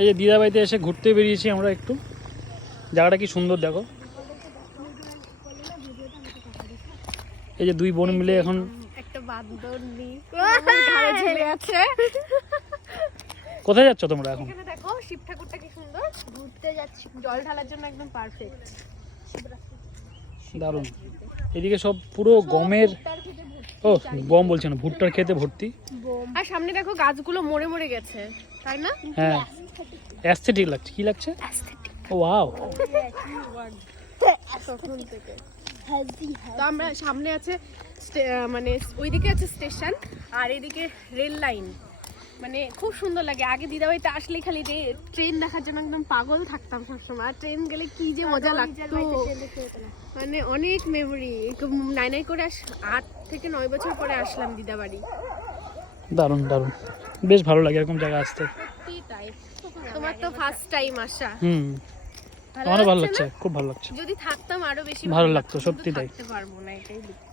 এই যে দিদা বাড়িতে এসে ঘুরতে বেরিয়েছি আমরা একটু। জায়গাটা কি সুন্দর দেখো। এই যে দুই বোন মিলে এখন একটা বান্দর ঘাড়ে ঝুলে আছে। কোথায় যাচ্ছ তোমরা এখন? এখানে দেখো শিব ঠাকুরটা কি সুন্দর, ঘুরতে যাচ্ছি, জল ঢালার জন্য একদম পারফেক্ট। দারুণ। এদিকে সব পুরো গমের, ও গম বলছে না, ভুট্টার খেতে ভর্তি। আর সামনে দেখো গাছগুলো মরে মরে গেছে, তাই না? হ্যাঁ, অ্যাস্থেটিক লাগছে। কি লাগছে? ও ওয়াও। তো আমরা সামনে আছে মানে ওইদিকে আছে স্টেশন, আর এদিকে রেল লাইন। মানে খুব সুন্দর লাগে। আগে দিদাবাড়িতে আসলেই খালি ট্রেন দেখার জন্য একদম পাগল থাকতাম সবসময়। আর ট্রেন গেলে কি যে মজা লাগতো, মানে অনেক মেমোরি। নাই করে 8 থেকে 9 বছর পরে আসলাম দিদাবাড়ি। দারুণ দারুণ, বেশ ভালো লাগে এরকম জায়গা আসতে। সত্যি তাই। তোমার তো ফার্স্ট টাইম আসা। আমারও ভালো লাগছে, খুব ভালো লাগছে। যদি থাকতাম আরো বেশি ভালো লাগতো, সত্যি তাই। থাকতে পারবো না, এটাই দুঃখ।